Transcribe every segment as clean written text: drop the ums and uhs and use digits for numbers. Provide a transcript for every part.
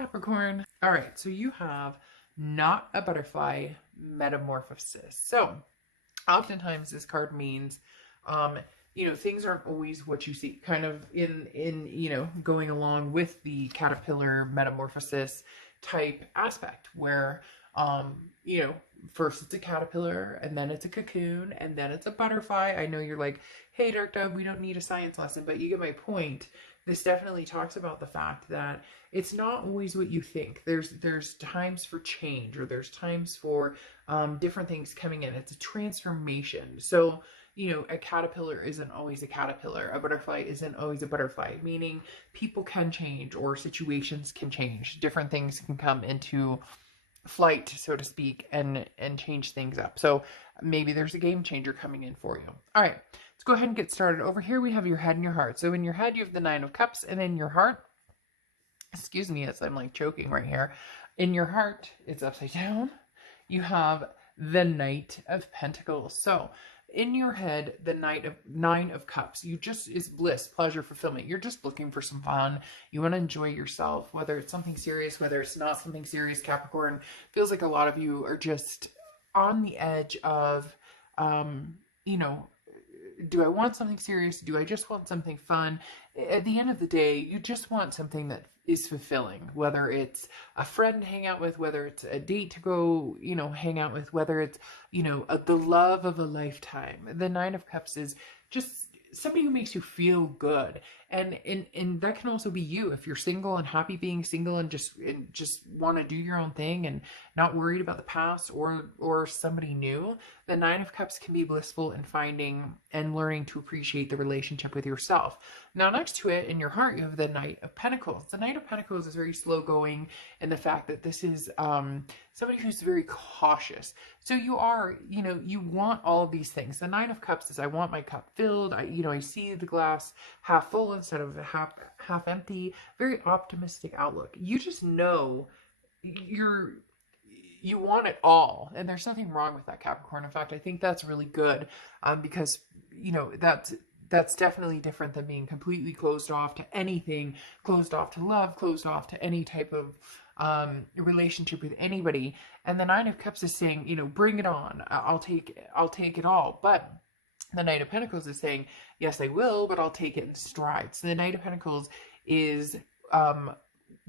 Capricorn. All right, so you have not a butterfly metamorphosis. So oftentimes this card means, things aren't always what you see, kind of in going along with the caterpillar metamorphosis type aspect where, first it's a caterpillar and then it's a cocoon and then it's a butterfly. I know you're like, hey, Dark Dove, we don't need a science lesson, but you get my point. This definitely talks about the fact that it's not always what you think. There's times for change, or there's times for different things coming in. It's a transformation. So, a caterpillar isn't always a caterpillar. A butterfly isn't always a butterfly, meaning people can change or situations can change. Different things can come into flight, so to speak, and change things up. So maybe there's a game changer coming in for you. All right, let's go ahead and get started. Over here we have your head and your heart. So in your head you have the Nine of Cups, and in your heart, excuse me as I'm like choking right here, in your heart it's upside down. You have the Knight of Pentacles. So in your head, the Nine of Cups, is bliss, pleasure, fulfillment. You're just looking for some fun. You want to enjoy yourself, whether it's something serious, whether it's not something serious. Capricorn, feels like a lot of you are just on the edge of, do I want something serious? Do I just want something fun? At the end of the day, you just want something that is fulfilling, whether it's a friend to hang out with, whether it's a date to go, hang out with, whether it's, the love of a lifetime. The Nine of Cups is just somebody who makes you feel good. And that can also be you if you're single and happy being single and just want to do your own thing and not worried about the past or somebody new. The Nine of Cups can be blissful in finding and learning to appreciate the relationship with yourself. Now, next to it, in your heart, you have the Knight of Pentacles. The Knight of Pentacles is very slow going in the fact that this is somebody who's very cautious. So you are, you want all of these things. The Nine of Cups is, I want my cup filled. I see the glass half full instead of half empty. Very optimistic outlook. You just know you want it all, and there's nothing wrong with that, Capricorn. In fact, I think that's really good, because that's definitely different than being completely closed off to anything, closed off to love, closed off to any type of relationship with anybody. And the Nine of Cups is saying, bring it on. I'll take it all. But the Knight of Pentacles is saying, yes, I will, but I'll take it in strides. So the Knight of Pentacles is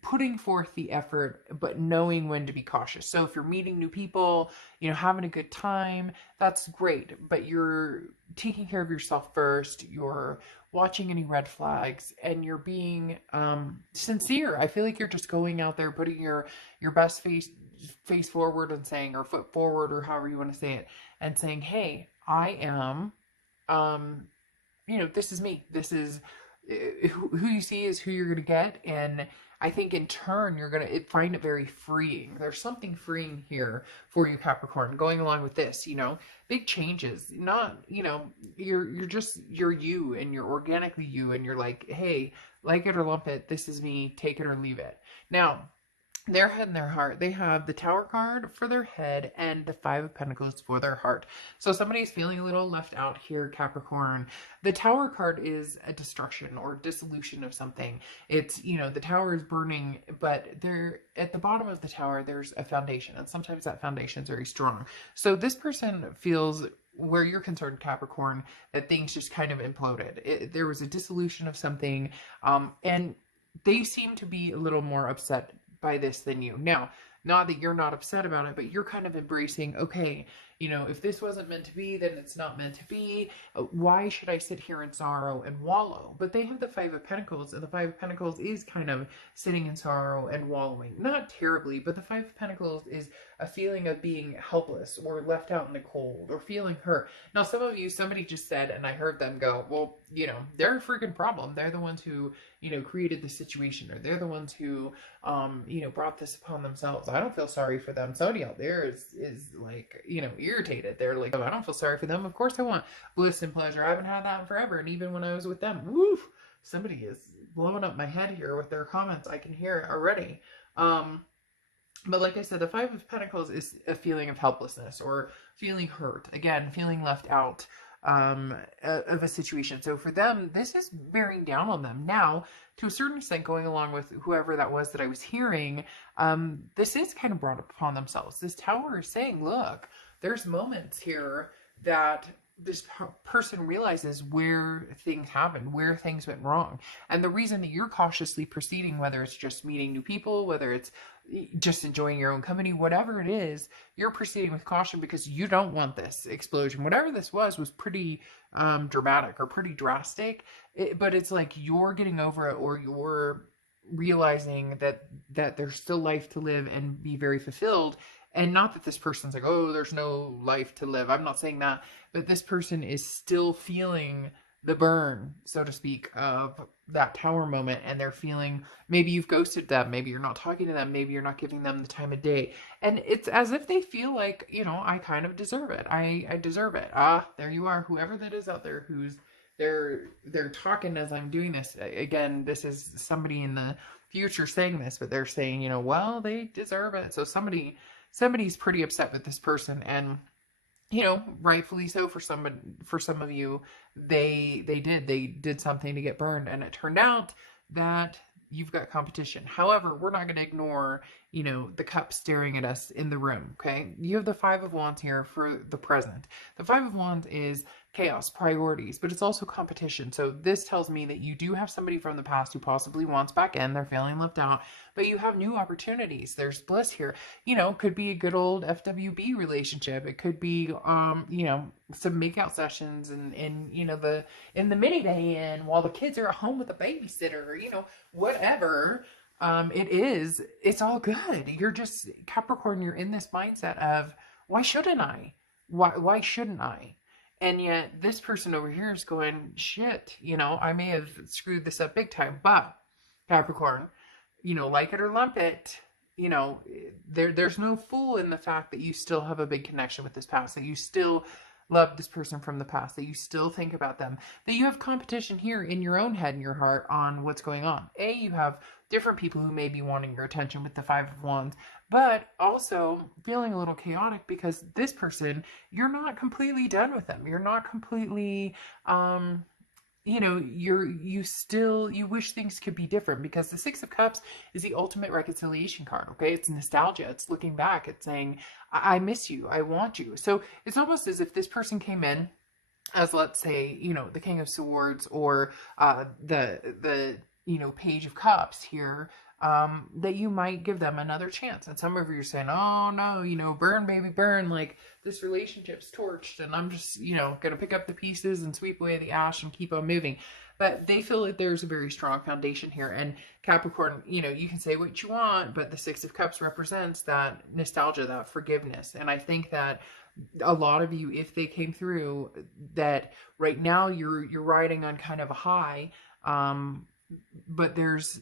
putting forth the effort, but knowing when to be cautious. So if you're meeting new people, having a good time, that's great, but you're taking care of yourself first. You're watching any red flags, and you're being sincere. I feel like you're just going out there, putting your best face forward and saying, or foot forward, or however you want to say it, and saying, hey, I am, this is me. This is who you see is who you're going to get. And I think in turn, you're going to find it very freeing. There's something freeing here for you, Capricorn, going along with this, big changes, not, you're you, and you're organically you, and you're like, hey, like it or lump it, this is me, take it or leave it. Now, their head and their heart, they have the Tower card for their head and the Five of Pentacles for their heart. So somebody's feeling a little left out here, Capricorn. The Tower card is a destruction or dissolution of something. It's, the tower is burning, but there at the bottom of the tower, there's a foundation, and sometimes that foundation is very strong. So this person feels, where you're concerned, Capricorn, that things just kind of imploded. There was a dissolution of something, and they seem to be a little more upset by this than you. Now, not that you're not upset about it, but you're kind of embracing, okay, if this wasn't meant to be, then it's not meant to be. Why should I sit here in sorrow and wallow? But they have the Five of Pentacles, and the Five of Pentacles is kind of sitting in sorrow and wallowing. Not terribly, but the Five of Pentacles is a feeling of being helpless or left out in the cold or feeling hurt. Now, some of you, somebody just said, and I heard them go, well, they're a freaking problem. They're the ones who, created the situation, or they're the ones who, brought this upon themselves. I don't feel sorry for them. Somebody out there is like, irritated. They're like, oh, I don't feel sorry for them. Of course I want bliss and pleasure. I haven't had that in forever. And even when I was with them, woof, somebody is blowing up my head here with their comments. I can hear it already. But like I said, the Five of Pentacles is a feeling of helplessness or feeling hurt. Again, feeling left out. of a situation. So for them, this is bearing down on them. Now, to a certain extent, going along with whoever that was that I was hearing, this is kind of brought upon themselves. This tower is saying, look, there's moments here that this person realizes where things happened, where things went wrong. And the reason that you're cautiously proceeding, whether it's just meeting new people, whether it's just enjoying your own company, whatever it is, you're proceeding with caution because you don't want this explosion. Whatever this was pretty dramatic or pretty drastic, but it's like you're getting over it, or you're realizing that there's still life to live and be very fulfilled. And not that this person's like, oh, there's no life to live. I'm not saying that, but this person is still feeling the burn, so to speak, of that tower moment. And they're feeling, maybe you've ghosted them, maybe you're not talking to them, maybe you're not giving them the time of day. And it's as if they feel like, you know, I kind of deserve it. I deserve it. There you are, whoever that is out there who's they're talking as I'm doing this. Again, this is somebody in the future saying this, but they're saying, you know, well, they deserve it. So somebody's pretty upset with this person, and you know, rightfully so. For some of you, they did something to get burned, and it turned out that you've got competition. However, we're not going to ignore, you know, the cup staring at us in the room. Okay, you have the Five of Wands here for the present. The Five of Wands is chaos, priorities, but it's also competition. So this tells me that you do have somebody from the past who possibly wants back in. They're feeling left out, but you have new opportunities. There's bliss here. You know, could be a good old FWB relationship. It could be, you know, some makeout sessions and you know, in the minivan while the kids are at home with a babysitter, you know, whatever. It's all good. You're just, Capricorn, you're in this mindset of, why shouldn't I? Why shouldn't I? And yet this person over here is going, shit, you know, I may have screwed this up big time. But Capricorn, you know, like it or lump it, you know, there's no fool in the fact that you still have a big connection with this past, that you still love this person from the past, that you still think about them, that you have competition here in your own head and your heart on what's going on. You have different people who may be wanting your attention with the Five of Wands, but also feeling a little chaotic because this person, you're not completely done with them. You're not completely, you know, you wish things could be different, because the Six of Cups is the ultimate reconciliation card. Okay. It's nostalgia. It's looking back. It's saying, I miss you. I want you. So it's almost as if this person came in as, let's say, you know, the King of Swords, or the you know, Page of Cups here, that you might give them another chance. And some of you are saying, oh no, you know, burn baby burn, like this relationship's torched and I'm just, you know, gonna pick up the pieces and sweep away the ash and keep on moving. But they feel like there's a very strong foundation here. And Capricorn, you know, you can say what you want, but the Six of Cups represents that nostalgia, that forgiveness. And I think that a lot of you, if they came through, that right now you're riding on kind of a high, but there's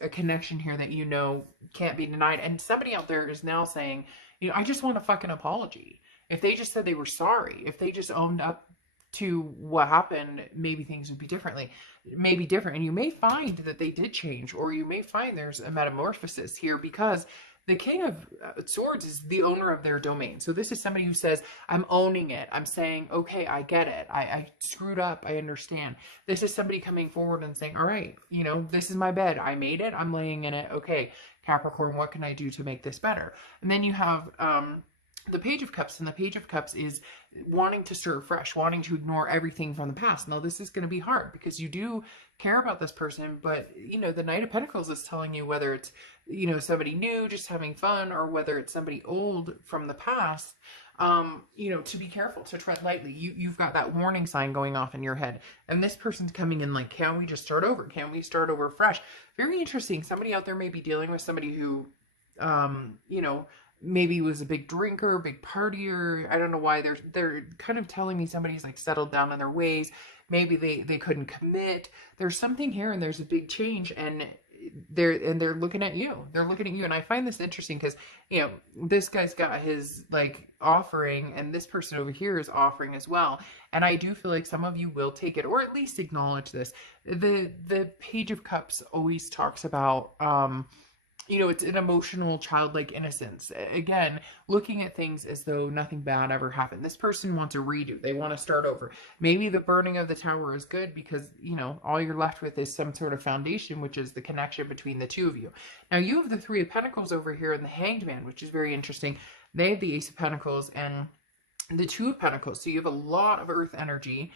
a connection here that, you know, can't be denied. And somebody out there is now saying, you know, I just want a fucking apology. If they just said they were sorry, if they just owned up to what happened, maybe things would be different. And you may find that they did change, or you may find there's a metamorphosis here, because the King of Swords is the owner of their domain. So this is somebody who says, I'm owning it. I'm saying, okay, I get it. I screwed up. I understand. This is somebody coming forward and saying, all right, you know, this is my bed. I made it. I'm laying in it. Okay, Capricorn, what can I do to make this better? And then you have the Page of Cups, and the Page of Cups is wanting to start fresh, wanting to ignore everything from the past. Now, this is going to be hard because you do care about this person, but, you know, the Knight of Pentacles is telling you, whether it's, you know, somebody new just having fun, or whether it's somebody old from the past, you know, to be careful, to tread lightly. You've got that warning sign going off in your head, and this person's coming in like, can we just start over? Can we start over fresh? Very interesting. Somebody out there may be dealing with somebody who, you know, maybe was a big drinker, big partier. I don't know why they're kind of telling me somebody's like settled down in their ways. Maybe they couldn't commit. There's something here, and there's a big change, and they're looking at you. They're looking at you. And I find this interesting because, you know, this guy's got his like offering, and this person over here is offering as well. And I do feel like some of you will take it, or at least acknowledge this. The Page of Cups always talks about, you know, it's an emotional, childlike innocence. Again, looking at things as though nothing bad ever happened. This person wants a redo. They want to start over. Maybe the burning of the tower is good because, you know, all you're left with is some sort of foundation, which is the connection between the two of you. Now, you have the Three of Pentacles over here in the Hanged Man, which is very interesting. They have the Ace of Pentacles and the Two of Pentacles. So you have a lot of earth energy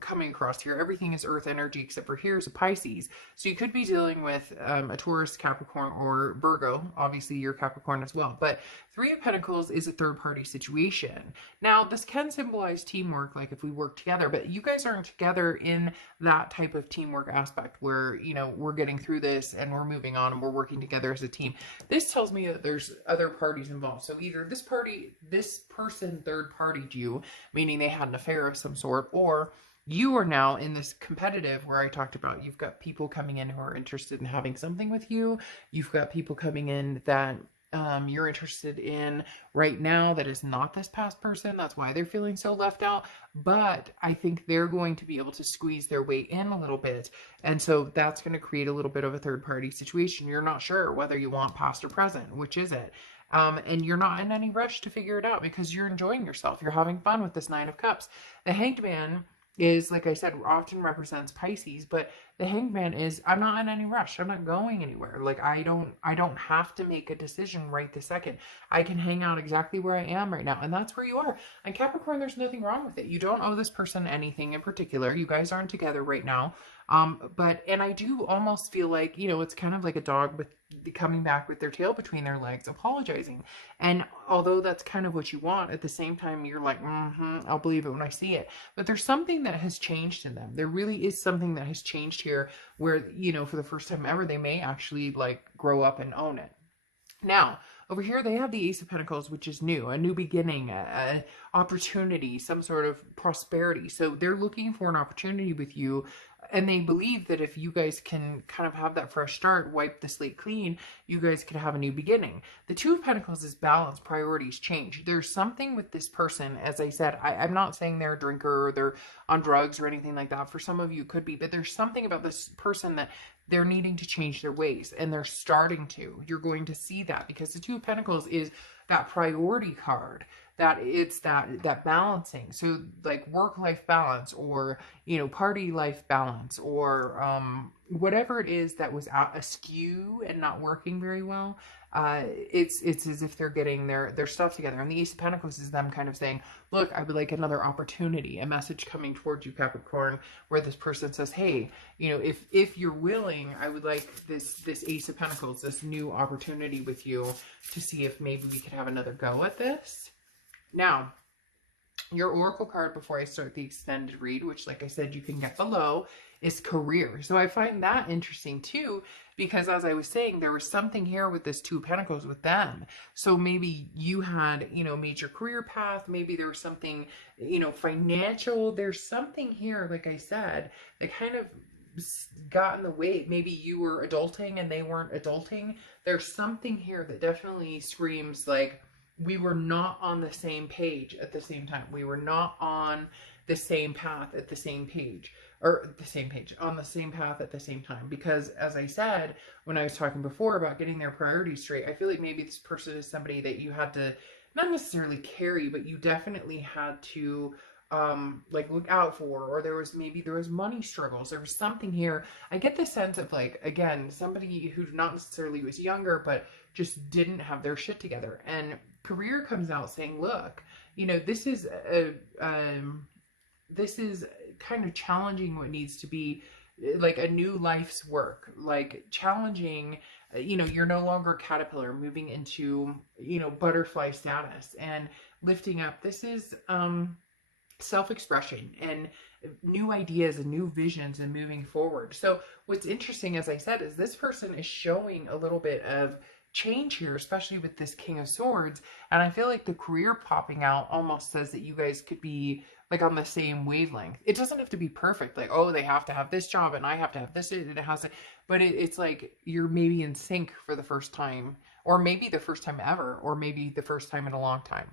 coming across here. Everything is earth energy except for here's a Pisces. So you could be dealing with a Taurus, Capricorn, or Virgo. Obviously, you're Capricorn as well. But Three of Pentacles is a third-party situation. Now, this can symbolize teamwork, like if we work together, but you guys aren't together in that type of teamwork aspect where, you know, we're getting through this and we're moving on and we're working together as a team. This tells me that there's other parties involved. So either this person third-partied you, meaning they had an affair of some sort, or you are now in this competitive where I talked about you've got people coming in who are interested in having something with you. You've got people coming in that you're interested in right now that is not this past person. That's why they're feeling so left out. But I think they're going to be able to squeeze their way in a little bit. And so that's going to create a little bit of a third party situation. You're not sure whether you want past or present, which is it. And you're not in any rush to figure it out because you're enjoying yourself. You're having fun with this Nine of Cups. The Hanged Man is, like I said, often represents Pisces, but the Hanged Man is, I'm not in any rush. I'm not going anywhere. Like, I don't have to make a decision right this second. I can hang out exactly where I am right now. And that's where you are. And Capricorn, there's nothing wrong with it. You don't owe this person anything in particular. You guys aren't together right now. And I do almost feel like, you know, it's kind of like a dog with coming back with their tail between their legs, apologizing. And although that's kind of what you want, at the same time, you're like, I'll believe it when I see it. But there's something that has changed in them. There really is something that has changed here where, you know, for the first time ever, they may actually like grow up and own it. Now, over here, they have the Ace of Pentacles, which is new, a new beginning, a opportunity, some sort of prosperity. So they're looking for an opportunity with you. And they believe that if you guys can kind of have that fresh start, wipe the slate clean, you guys could have a new beginning. The Two of Pentacles is balance, priorities change. There's something with this person, as I said, I'm not saying they're a drinker or they're on drugs or anything like that. For some of you, it could be. But there's something about this person that they're needing to change their ways. And they're starting to. You're going to see that because the Two of Pentacles is that priority card. That it's that balancing. So like work-life balance or, you know, party life balance or whatever it is that was out askew and not working very well. It's as if they're getting their stuff together. And the Ace of Pentacles is them kind of saying, look, I would like another opportunity, a message coming towards you, Capricorn, where this person says, hey, you know, if you're willing, I would like this Ace of Pentacles, this new opportunity with you to see if maybe we could have another go at this. Now, your oracle card before I start the extended read, which like I said, you can get below, is career. So I find that interesting too, because as I was saying, there was something here with this Two of Pentacles with them. So maybe you had, you know, major career path. Maybe there was something, you know, financial. There's something here, like I said, that kind of got in the way. Maybe you were adulting and they weren't adulting. There's something here that definitely screams like, we were not on the same page at the same time. We were not on the same path at the same page, or the same page, on the same path at the same time. Because as I said, when I was talking before about getting their priorities straight, I feel like maybe this person is somebody that you had to not necessarily carry, but you definitely had to like look out for, or there was money struggles. There was something here. I get the sense of like, again, somebody who not necessarily was younger, but just didn't have their shit together. And career comes out saying, look, you know, this is kind of challenging what needs to be like a new life's work, like challenging, you know, you're no longer a caterpillar moving into, you know, butterfly status and lifting up. This is, self-expression and new ideas and new visions and moving forward. So what's interesting, as I said, is this person is showing a little bit of change here, especially with this King of Swords. And I feel like the career popping out almost says that you guys could be like on the same wavelength. It doesn't have to be perfect. Like, oh, they have to have this job and I have to have this. It has to, but it's like you're maybe in sync for the first time, or maybe the first time ever, or maybe the first time in a long time.